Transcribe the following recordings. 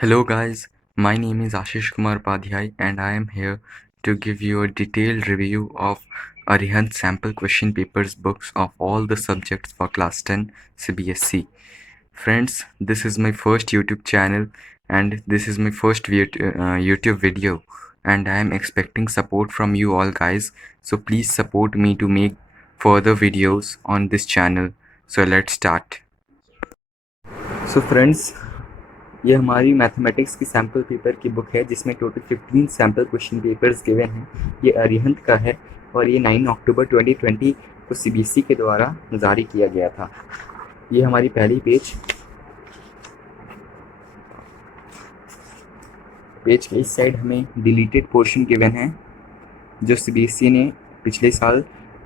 Hello guys, my name is Ashish Kumar Padhyay and I am here to give you a detailed review of Arihant sample question papers books of all the subjects for class 10 CBSE. Friends, this is my first YouTube channel and this is my first YouTube video and I am expecting support from you all guys. So please support me to make further videos on this channel. So let's start. So friends, ये हमारी mathematics की sample paper की book है जिसमें total 15 sample question papers given हैं। ये अरिहंत का है और ये 9 अक्टूबर 2020 को सीबीएसई के द्वारा जारी किया गया था। ये हमारी पहली पेज के इस साइड हमें डिलीटेड पोर्शन गिवन है जो सीबीएसई ने पिछले साल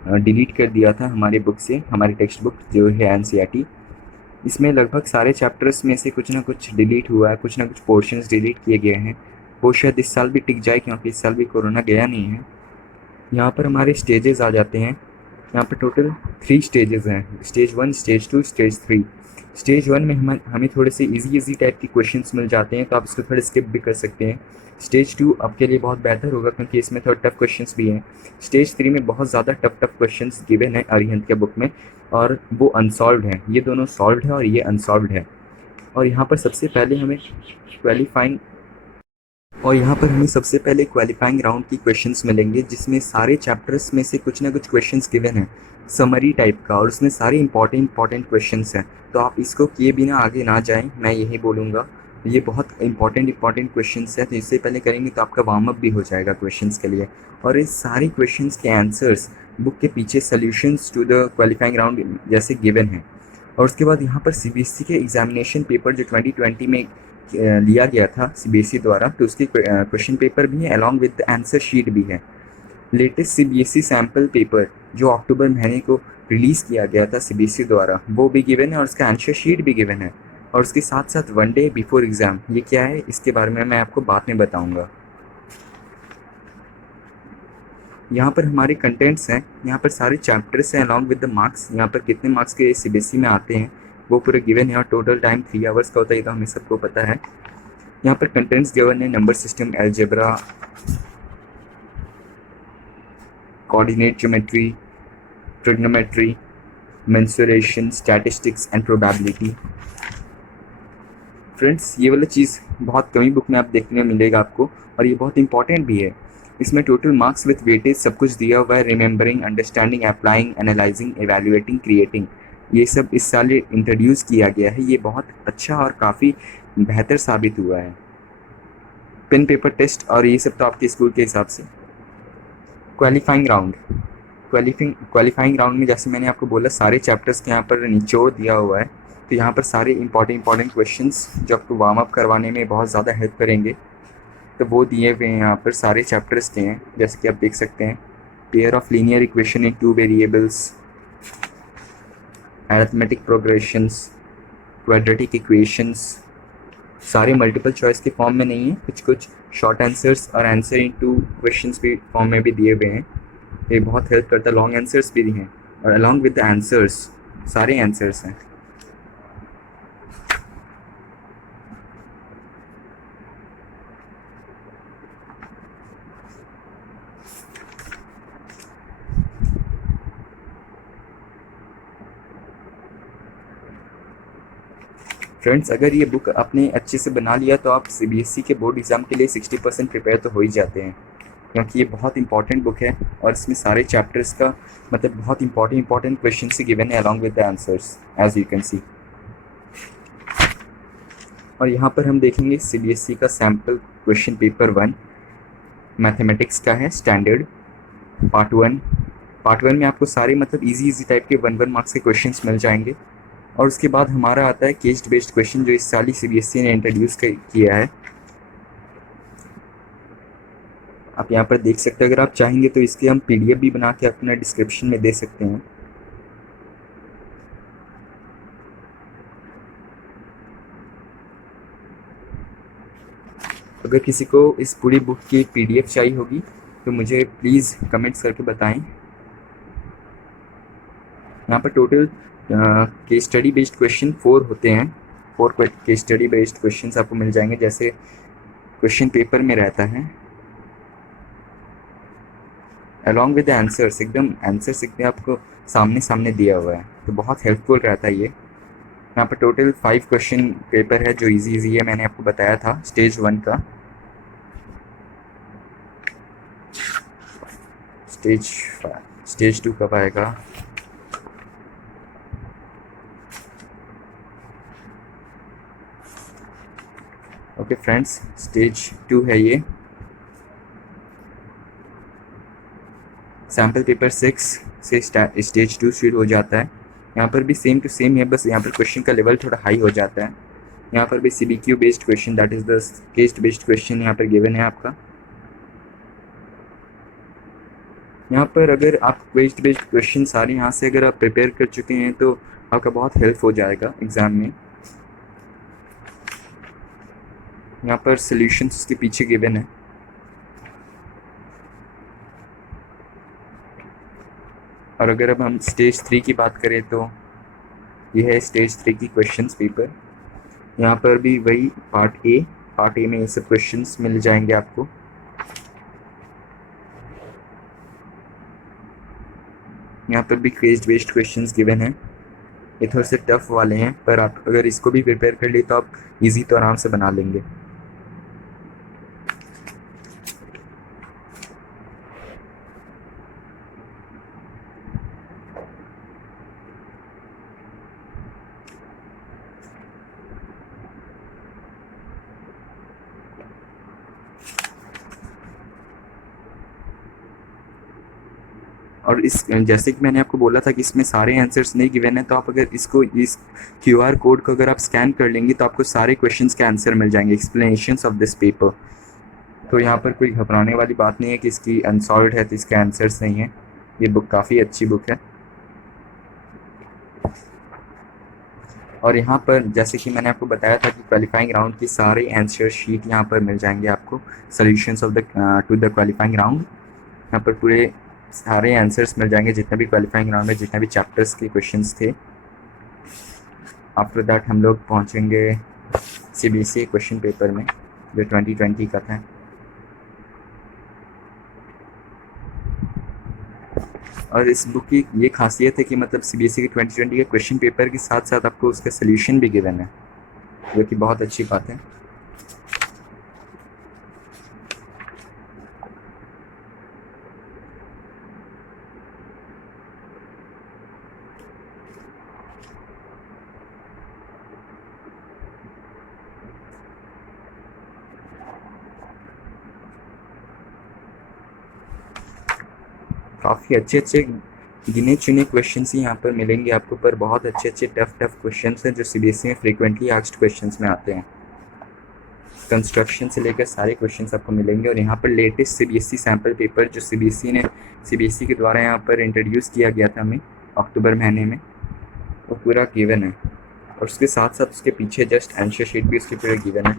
डिलीट कर दिया था हमारे बुक से, हमारी टेक्स्ट बुक जो है एनसीईआरटी। इसमें लगभग सारे चैप्टर्स में से कुछ ना कुछ डिलीट हुआ है, कुछ ना कुछ पोर्शंस डिलीट किए गए हैं। वो शायद इस साल भी टिक जाए क्योंकि इस साल भी कोरोना गया नहीं है। यहाँ पर हमारे स्टेजेस आ जाते हैं। यहाँ पर टोटल 3 स्टेजेस हैं, स्टेज 1, स्टेज 2, स्टेज 3। स्टेज 1 में हमें थोड़े से इजी टाइप के क्वेश्चंस मिल जाते हैं तो आप इसको थोड़ा स्किप भी कर सकते हैं। स्टेज 2 आपके लिए बहुत बेहतर होगा क्योंकि इसमें थोड़ा टफ क्वेश्चंस भी हैं। स्टेज 3 में बहुत ज़्यादा टफ क्वेश्चंस गिवन है अरिहंत के बुक में और वो अनसॉल्व्ड हैं। ये दोनों सॉल्व्ड है और ये अनसॉल्व्ड है। और यहाँ पर सबसे पहले हमें क्वालिफाइंग राउंड की क्वेश्चंस मिलेंगे जिसमें सारे चैप्टर्स में से कुछ ना कुछ क्वेश्चंस गिवन है समरी टाइप का और उसमें सारे इंपॉर्टेंट क्वेश्चंस हैं। तो आप इसको किए बिना आगे ना जाएं, मैं यही बोलूँगा। ये बहुत इंपॉर्टेंट क्वेश्चंस हैं तो इससे पहले करेंगे तो आपका वार्म अप भी हो जाएगा क्वेश्चंस के लिए। और इस सारी क्वेश्चंस के आंसर्स बुक के पीछे solutions to the qualifying round जैसे गिवन है। और उसके बाद यहाँ पर सीबीएसई के एग्जामिनेशन पेपर जो 2020 में लिया गया था सीबीएसई द्वारा, तो उसके क्वेश्चन पेपर भी है along with the answer sheet भी है। लेटेस्ट सीबीएसई सैम्पल पेपर जो अक्टूबर महीने को रिलीज़ किया गया था सीबीएसई द्वारा, वो भी गिवन है और उसका आंसर शीट भी गिवन है। और उसके साथ साथ 1 डे बिफोर एग्ज़ाम, ये क्या है इसके बारे में मैं आपको बाद में बताऊँगा। यहाँ पर हमारे कंटेंट्स हैं, यहाँ पर सारे चैप्टर्स हैं अलॉन्ग विद द मार्क्स। यहाँ पर कितने मार्क्स के सीबीएसई में आते हैं वो पूरे गिवन है और टोटल टाइम 3 आवर्स का होता है, ये तो हमें सबको पता है। यहाँ पर कंटेंट्स गिवन है number system, algebra, coordinate geometry, trigonometry, mensuration, statistics and probability. Friends, ये वाला चीज़ बहुत कमी बुक में आप देखने में मिलेगा आपको और ये बहुत इंपॉर्टेंट भी है। इसमें टोटल मार्क्स विथ वेटेज सब कुछ दिया हुआ है, remembering, understanding, applying, analysing, evaluating, creating. ये सब इस साल इंट्रोड्यूस किया गया है। ये बहुत अच्छा और काफ़ी बेहतर साबित हुआ है। पेन पेपर टेस्ट और ये सब तो आपके स्कूल के हिसाब से। क्वालिफाइंग राउंड में जैसे मैंने आपको बोला सारे चैप्टर्स के यहाँ पर निचोड़ दिया हुआ है। तो यहाँ पर सारे इंपॉर्टेंट क्वेश्चंस जो आपको वार्म अप करवाने में बहुत ज़्यादा हेल्प करेंगे तो वो दिए हुए हैं। यहाँ पर सारे चैप्टर्स दिए हैं जैसे कि आप देख सकते हैं। Pair of linear equation in 2 variables, arithmetic progressions, quadratic equations, सारे मल्टीपल चॉइस के फॉर्म में नहीं है, कुछ शॉर्ट आंसर्स और आंसर इन 2 क्वेश्चंस भी फॉर्म में भी दिए हुए हैं। ये बहुत हेल्प करता है। लॉन्ग आंसर्स भी दिए हैं और अलॉन्ग विद द आंसर्स सारे आंसर्स हैं। फ्रेंड्स, अगर ये बुक आपने अच्छे से बना लिया तो आप सीबीएसई के बोर्ड एग्ज़ाम के लिए 60% प्रिपेयर तो हो ही जाते हैं क्योंकि ये बहुत इंपॉर्टेंट बुक है और इसमें सारे चैप्टर्स का मतलब बहुत इंपॉर्टेंट क्वेश्चन से गिवन है along with the answers as you can see. और यहाँ पर हम देखेंगे सीबीएसई का सैम्पल क्वेश्चन पेपर 1 मैथमेटिक्स का है, स्टैंडर्ड पार्ट 1 में आपको सारे मतलब इजी टाइप के 1 मार्क्स के क्वेश्चंस मिल जाएंगे। और उसके बाद हमारा आता है केस बेस्ड क्वेश्चन जो इस साल ही सीबीएसई ने इंट्रोड्यूस किया है। आप यहाँ पर देख सकते हैं। अगर आप चाहेंगे तो इसके हम पीडीएफ भी बना के अपना डिस्क्रिप्शन में दे सकते हैं। अगर किसी को इस पूरी बुक की पीडीएफ चाहिए होगी तो मुझे प्लीज़ कमेंट्स करके बताएं। यहाँ पर total case study based question 4 होते हैं 4 केस स्टडी बेस्ड क्वेश्चंस आपको मिल जाएंगे जैसे क्वेश्चन पेपर में रहता है, अलॉन्ग विद आंसर्स, एकदम आंसर्स एकदम आपको सामने सामने दिया हुआ है, तो बहुत हेल्पफुल रहता है ये। यहाँ पर टोटल 5 क्वेश्चन पेपर है जो इजी है, मैंने आपको बताया था स्टेज 1 का। स्टेज 2 कब आएगा? ओके फ्रेंड्स, स्टेज 2 है ये। सैम्पल पेपर 6 से स्टेज 2 शुरू हो जाता है। यहाँ पर भी सेम टू सेम है, बस यहाँ पर क्वेश्चन का लेवल थोड़ा हाई हो जाता है। यहाँ पर भी CBQ based question, that is the case based question यहाँ पर गिवन है आपका। यहाँ पर अगर आप केस बेस्ड क्वेश्चन सारे यहाँ से अगर आप प्रिपेयर कर चुके हैं तो आपका बहुत हेल्प हो जाएगा एग्ज़ाम में। यहाँ पर सॉल्यूशंस उसके पीछे गिवन है। और अगर अब हम स्टेज 3 की बात करें तो यह है स्टेज 3 की क्वेश्चंस पेपर। यहाँ पर भी वही पार्ट ए में ये सब क्वेश्चंस मिल जाएंगे आपको। यहाँ पर भी केस बेस्ड क्वेश्चंस गिवन हैं, ये थोड़े से टफ वाले हैं, पर आप अगर इसको भी प्रिपेयर कर लिए तो आप इजी तो आराम से बना लेंगे। और इस जैसे कि मैंने आपको बोला था कि इसमें सारे आंसर्स नहीं गिवन है, तो आप अगर इसको इस QR कोड को अगर आप स्कैन कर लेंगे तो आपको सारे क्वेश्चंस के आंसर मिल जाएंगे, एक्सप्लेनेशंस ऑफ दिस पेपर। तो यहाँ पर कोई घबराने वाली बात नहीं है कि इसकी अनसॉल्व्ड है तो इसके आंसर्स नहीं है। ये बुक काफ़ी अच्छी बुक है। और यहाँ पर जैसे कि मैंने आपको बताया था कि क्वालिफाइंग राउंड की सारे आंसर शीट यहाँ पर मिल जाएंगे आपको, solutions of the two the qualifying round. यहाँ पर पूरे सारे आंसर्स मिल जाएंगे जितने भी क्वालिफाइंग राउंड में जितने भी चैप्टर्स के क्वेश्चंस थे। आफ्टर दैट हम लोग पहुँचेंगे CBSE क्वेश्चन पेपर में जो 2020 का था। और इस बुक की ये खासियत है कि मतलब CBSE के 2020 के क्वेश्चन पेपर के साथ साथ आपको उसका सॉल्यूशन भी गिवन है, जो कि बहुत अच्छी बात है। काफ़ी अच्छे अच्छे गिने चुने क्वेश्चंस ही यहाँ पर मिलेंगे आपको, पर बहुत अच्छे अच्छे टफ क्वेश्चंस हैं जो CBSE में फ्रीक्वेंटली आस्क्ड क्वेश्चंस में आते हैं। कंस्ट्रक्शन से लेकर सारे क्वेश्चंस आपको मिलेंगे। और यहाँ पर लेटेस्ट CBSE सैम्पल पेपर जो CBSE के द्वारा यहाँ पर इंट्रोड्यूस किया गया था हमें अक्टूबर महीने में, वो पूरा गिवन है। और उसके साथ साथ उसके पीछे जस्ट आंसर शीट भी उसके पूरे गिवन है।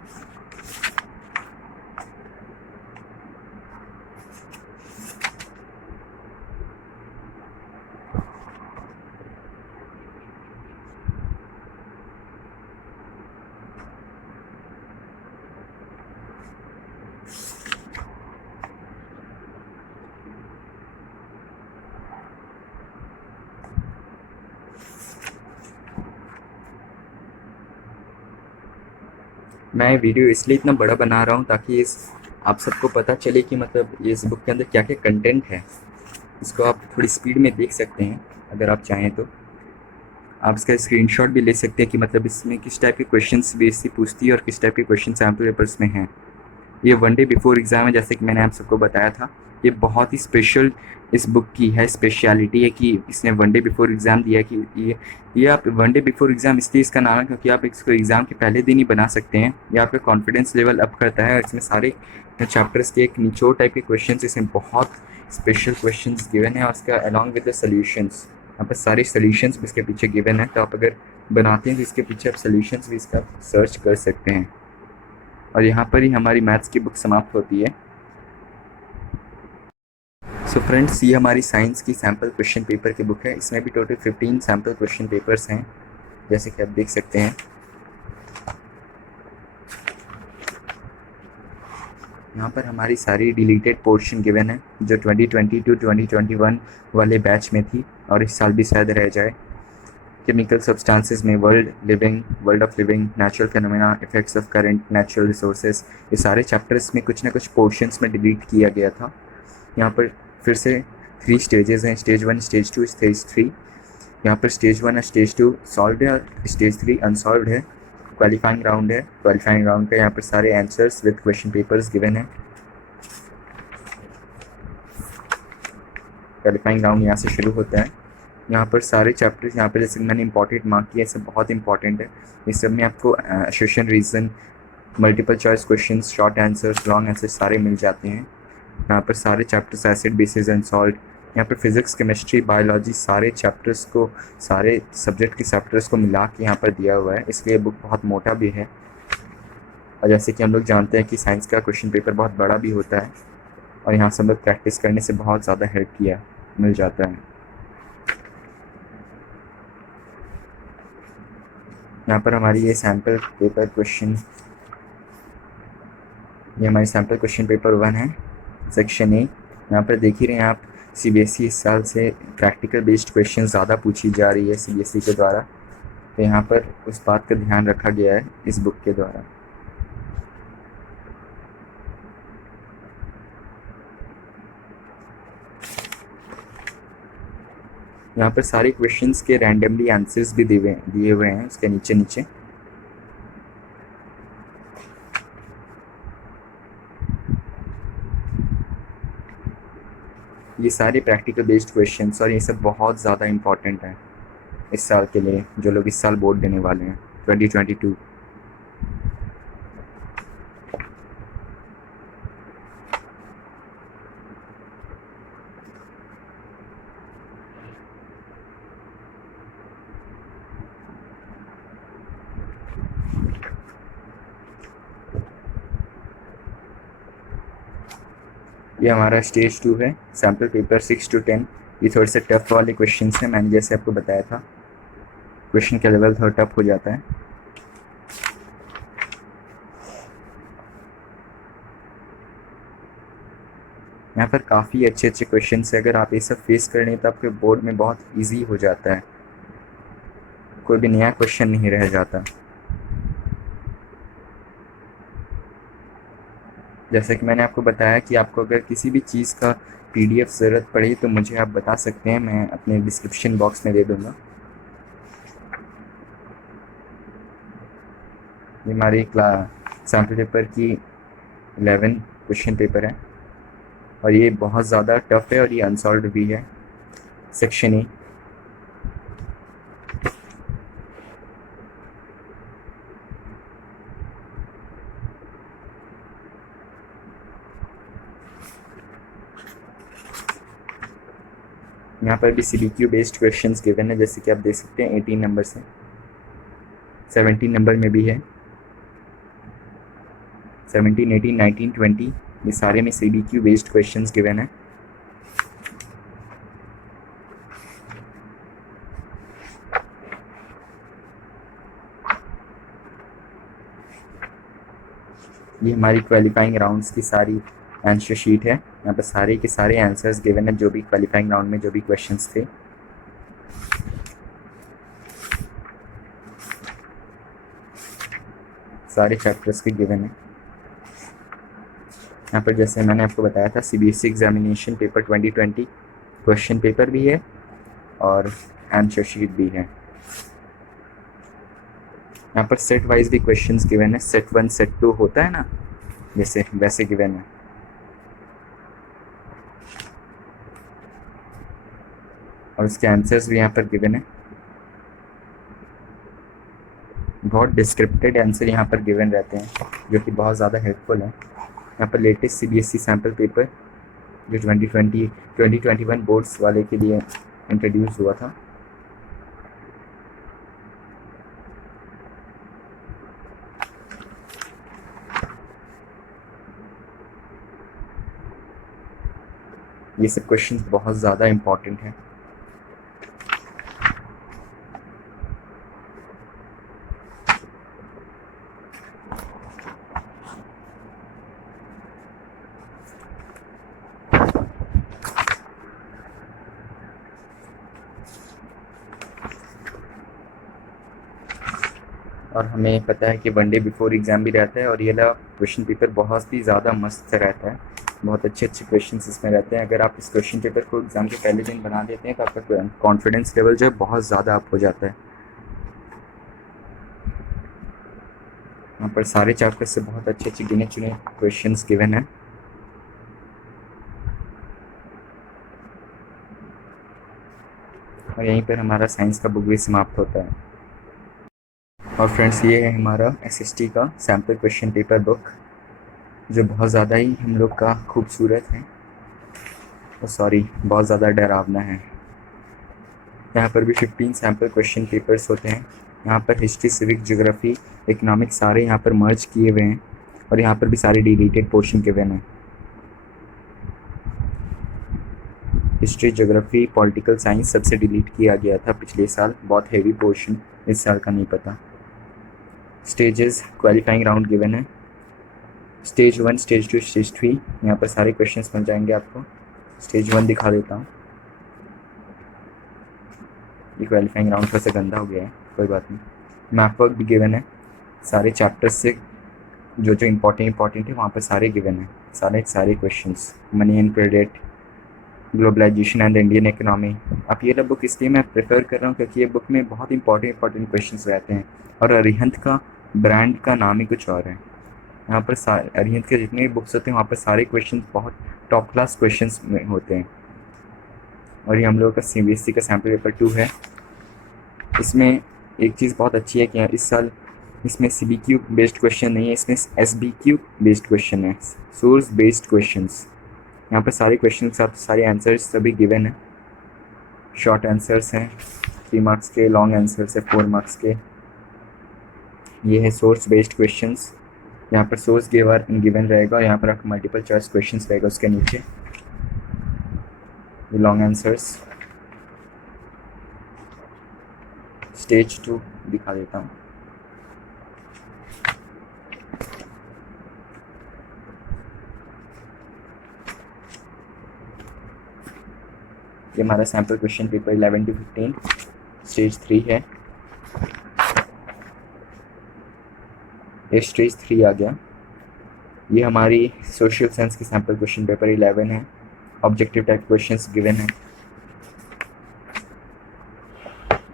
मैं वीडियो इसलिए इतना बड़ा बना रहा हूँ ताकि आप सबको पता चले कि मतलब ये इस बुक के अंदर क्या क्या कंटेंट है। इसको आप थोड़ी स्पीड में देख सकते हैं अगर आप चाहें तो। आप इसका स्क्रीनशॉट भी ले सकते हैं कि मतलब इसमें किस टाइप के क्वेश्चन CBSE पूछती है और किस टाइप के क्वेश्चन सैम्पल पेपर्स में हैं। ये 1 डे बिफोर एग्ज़ाम है, जैसे कि मैंने आप सबको बताया था। ये बहुत ही स्पेशल इस बुक की है, स्पेशलिटी है कि इसने 1 डे बिफोर एग्ज़ाम दिया है। कि ये आप 1 डे बिफोर एग्ज़ाम इसलिए इसका नाम है क्योंकि आप इसको एग्ज़ाम के पहले दिन ही बना सकते हैं। ये आपका कॉन्फिडेंस लेवल अप करता है। और इसमें सारे चैप्टर्स के एक निचोड़ टाइप के क्वेश्चन, इसमें बहुत स्पेशल क्वेश्चन गिवन है। और इसका अलॉन्ग विद द सोल्यूशंस, यहाँ पर सारे सोल्यूशंस भी इसके पीछे गिवन है। तो आप अगर बनाते हैं तो इसके पीछे आप सोल्यूशंस भी इसका सर्च कर सकते हैं। और यहाँ पर ही हमारी मैथ्स की बुक समाप्त होती है। सो फ्रेंड्स, ये हमारी साइंस की सैम्पल क्वेश्चन पेपर की बुक है। इसमें भी टोटल 15 सैम्पल क्वेश्चन पेपर्स हैं, जैसे कि आप देख सकते हैं। यहाँ पर हमारी सारी डिलीटेड पोर्शन गिवन है जो 2020 टू 2021 वाले बैच में थी और इस साल भी शायद रह जाए। केमिकल सब्सटेंसेस में world of living, natural phenomena, effects of current, natural resources, ये सारे चैप्टर्स में कुछ ना कुछ पोर्शंस में डिलीट किया गया था। यहाँ पर फिर से 3 स्टेजेस हैं, स्टेज 1, स्टेज 2, स्टेज 3। यहाँ पर स्टेज 1 और स्टेज 2 सॉल्व है और स्टेज 3 अनसॉल्व है। क्वालिफाइंग राउंड है, क्वालिफाइंग राउंड का यहाँ पर सारे answers with question papers given है। क्वालिफाइंग राउंड यहाँ से शुरू होता है। यहाँ पर सारे चैप्टर्स, यहाँ पर जैसे मैंने इंपॉर्टेंट मार्क किया, सब बहुत इंपॉर्टेंट है। इस सब में आपको association reason, multiple choice questions, short answers, long answers सारे मिल जाते हैं। यहाँ पर सारे chapters acid basis and salt, यहाँ पर फिजिक्स, केमिस्ट्री, बायोलॉजी सारे चैप्टर्स को, सारे सब्जेक्ट के चैप्टर्स को मिला के यहाँ पर दिया हुआ है, इसलिए बुक बहुत मोटा भी है। और जैसे कि हम लोग जानते हैं कि साइंस का क्वेश्चन पेपर बहुत बड़ा भी होता है और यहाँ से हम लोग प्रैक्टिस करने से बहुत ज़्यादा हेल्प मिल जाता है। यहाँ पर हमारी ये सैम्पल पेपर क्वेश्चन, ये हमारी सैम्पल क्वेश्चन पेपर 1 है, सेक्शन ए। यहाँ पर देख ही रहे हैं आप, सीबीएसई इस साल से प्रैक्टिकल बेस्ड क्वेश्चन ज़्यादा पूछी जा रही है सीबीएसई के द्वारा, तो यहाँ पर उस बात का ध्यान रखा गया है इस बुक के द्वारा। यहाँ पर सारे क्वेश्चंस के रैंडमली आंसर्स भी दिए हुए हैं उसके नीचे नीचे। ये सारे प्रैक्टिकल बेस्ड क्वेश्चंस और ये सब बहुत ज़्यादा इम्पॉर्टेंट हैं इस साल के लिए, जो लोग इस साल बोर्ड देने वाले हैं 2022। ये हमारा स्टेज 2 है, सैम्पल पेपर 6 to 10। ये थोड़े से टफ वाले क्वेश्चन हैं, मैंने जैसे आपको बताया था क्वेश्चन का लेवल थोड़ा टफ हो जाता है। यहाँ पर काफ़ी अच्छे अच्छे क्वेश्चन है, अगर आप ये सब फेस कर लें तो आपके बोर्ड में बहुत ईजी हो जाता है, कोई भी नया क्वेश्चन नहीं रह जाता। जैसे कि मैंने आपको बताया कि आपको अगर किसी भी चीज़ का पीडीएफ ज़रूरत पड़े तो मुझे आप बता सकते हैं, मैं अपने डिस्क्रिप्शन बॉक्स में दे दूँगा। ये हमारी सैम्पल पेपर की 11 क्वेश्चन पेपर है और ये बहुत ज़्यादा टफ है और ये अनसॉल्व्ड भी है, सेक्शन ए। यहाँ पर भी सीबीक्यू बेस्ड क्वेश्चंस गिवन है, जैसे कि आप देख सकते हैं 18 नंबर से 17 नंबर में भी है, 17, 18, 19, 20 ये सारे में सीबीक्यू बेस्ड क्वेश्चंस गिवन है। ये हमारी क्वालिफाइंग राउंड्स की सारी आंसर शीट है, यहाँ पर सारे के सारे आंसर्स गिवन है जो भी क्वालिफाइंग राउंड में जो भी क्वेश्चंस थे। सारे चैप्टर्स के गिवन है। यहाँ पर जैसे मैंने आपको बताया था CBSE examination paper 2020 question paper भी है और आंसर शीट भी है। यहाँ पर सेट वाइज भी क्वेश्चंस गिवन है, सेट 1 सेट 2 होता है ना, जैसे वैसे गिवन है। और उसके आंसर्स भी यहाँ पर गिवन है, बहुत डिस्क्रिप्टेड आंसर यहाँ पर गिवन रहते हैं जो कि बहुत ज़्यादा हेल्पफुल है। यहाँ पर लेटेस्ट सीबीएसई सैम्पल पेपर जो 2021 बोर्ड्स वाले के लिए इंट्रोड्यूस हुआ था। ये सब क्वेश्चंस बहुत ज़्यादा इम्पॉर्टेंट हैं। और हमें पता है कि वनडे बिफोर एग्ज़ाम भी रहता है और ये वाला क्वेश्चन पेपर बहुत ही ज़्यादा मस्त रहता है, बहुत अच्छे अच्छे क्वेश्चन इसमें रहते हैं। अगर आप इस क्वेश्चन पेपर को एग्ज़ाम के पहले दिन बना लेते हैं तो आपका कॉन्फिडेंस लेवल जो है बहुत ज़्यादा अप हो जाता है। यहाँ पर सारे चैप्टर से बहुत अच्छे अच्छे गिने चुने क्वेश्चंस गिवन हैं। और यहीं पर हमारा साइंस का बुक भी समाप्त होता है। और फ्रेंड्स, ये है हमारा एसएसटी का सैम्पल क्वेश्चन पेपर बुक, जो बहुत ज़्यादा ही हम लोग का खूबसूरत है, सॉरी बहुत ज़्यादा डरावना है। यहाँ पर भी 15 सैम्पल क्वेश्चन पेपर्स होते हैं। यहाँ पर हिस्ट्री, सिविक, ज्योग्राफी, इकोनॉमिक्स सारे यहाँ पर मर्ज किए हुए हैं और यहाँ पर भी सारे डिलीटेड पोर्शन गिवन हैं। हिस्ट्री, ज्योग्राफी, पॉलिटिकल साइंस सबसे डिलीट किया गया था पिछले साल, बहुत हेवी पोर्शन, इस साल का नहीं पता। स्टेजेस, क्वालिफाइंग राउंड गिवन है, स्टेज 1, स्टेज 2, स्टेज 3, यहाँ पर सारे क्वेश्चंस मिल जाएंगे आपको। स्टेज 1 दिखा देता हूँ। ये क्वालिफाइंग राउंड थोड़ा सा गंदा हो गया है, कोई बात नहीं। मैप वर्क भी गिवन है, सारे चैप्टर्स से जो जो इम्पोर्टेंट है वहाँ पर सारे गिवन है, सारे questions. Money and credit, globalisation and Indian economy. अब ये बुक इसलिए मैं प्रेफर कर रहा हूँ क्योंकि ये बुक में बहुत इंपॉर्टेंट क्वेश्चंस रहते हैं और अरिहंत का ब्रांड का नाम ही कुछ और है। यहाँ पर अरिहंत के जितने भी बुक्स होते हैं वहाँ पर सारे क्वेश्चन बहुत टॉप क्लास क्वेश्चंस में होते हैं। और ये हम लोगों का CBSE का सैम्पल पेपर 2 है। इसमें एक चीज़ बहुत अच्छी है कि इस साल इसमें CBQ बेस्ड क्वेश्चन नहीं है, इसमें SBQ बेस्ड क्वेश्चन है, सोर्स बेस्ड क्वेश्चंस। यहाँ पर सारे क्वेश्चन के साथ सारे आंसर्स सभी गिवन है। शॉर्ट आंसर्स हैं 3 मार्क्स के, लॉन्ग आंसर्स है 4 मार्क्स के। ये है सोर्स बेस्ड क्वेश्चंस, यहाँ पर सोर्स गिवन रहेगा और यहाँ पर आपको मल्टीपल चॉइस क्वेश्चंस रहेगा उसके नीचे। ये लॉन्ग आंसर्स। स्टेज 2 दिखा देता हूँ। ये हमारा sample question paper 11 to 15 stage 3 है। ये स्टेज 3 आ गया। ये हमारी सोशल साइंस की सैम्पल क्वेश्चन पेपर 11 है। ऑब्जेक्टिव टाइप क्वेश्चंस गिवन है।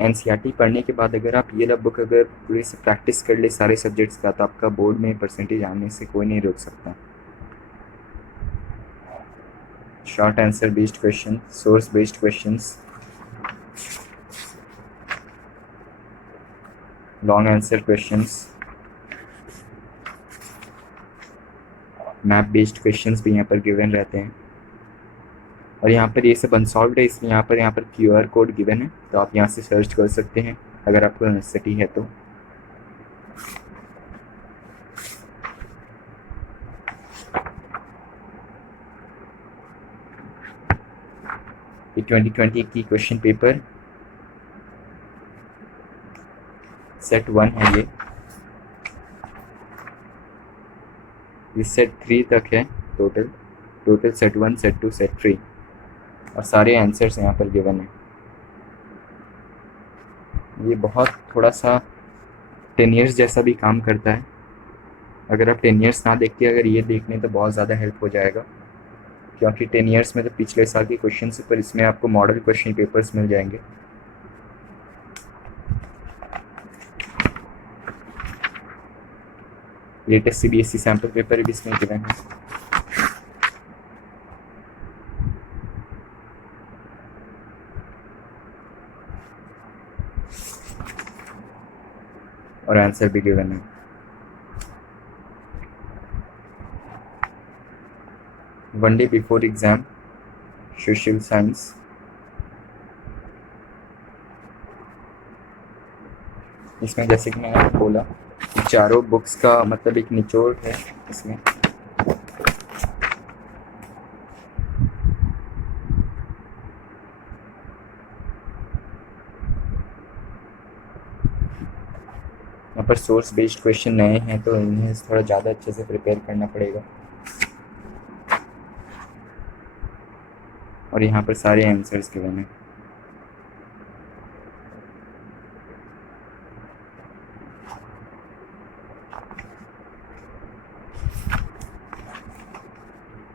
NCERT पढ़ने के बाद अगर आप ये बुक अगर पूरे से प्रैक्टिस कर ले सारे सब्जेक्ट्स का तो आपका बोर्ड में परसेंटेज आने से कोई नहीं रोक सकता। Short answer based question, source based questions, long answer questions, map based questions भी यहाँ पर गिवन रहते हैं। और यहाँ पर ये सब अनसॉल्व्ड है, इसलिए यहाँ पर QR कोड गिवन है, तो आप यहाँ से सर्च कर सकते हैं अगर आपको नेसेसिटी है तो। ये 2020 की क्वेश्चन पेपर सेट 1 है। ये सेट 3 तक है टोटल सेट 1, सेट 2, सेट 3 और सारे आंसर्स यहाँ पर गिवन है। ये बहुत थोड़ा सा 10 years जैसा भी काम करता है। अगर आप 10 years ना देख के अगर ये देख लें तो बहुत ज़्यादा हेल्प हो जाएगा, क्योंकि 10 years में तो पिछले साल के क्वेश्चन से, पर इसमें आपको मॉडल क्वेश्चन पेपर्स मिल जाएंगे। लेटेस्ट CBSE सैम्पल पेपर भी इसमें गिवन है। और आंसर भी गिवन है। One day before exam social science. इसमें जैसे कि मैंने आपको बोला चारों बुक्स का मतलब एक निचोड़ है इसमें। यहाँ पर सोर्स बेस्ड क्वेश्चन नए हैं तो इन्हें थोड़ा ज़्यादा अच्छे से प्रिपेयर करना पड़ेगा। और यहाँ पर सारे आंसर्स गिवन हैं।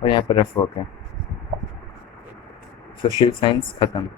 और यहाँ पर रफ वर्क है। सोशल साइंस ख़त्म।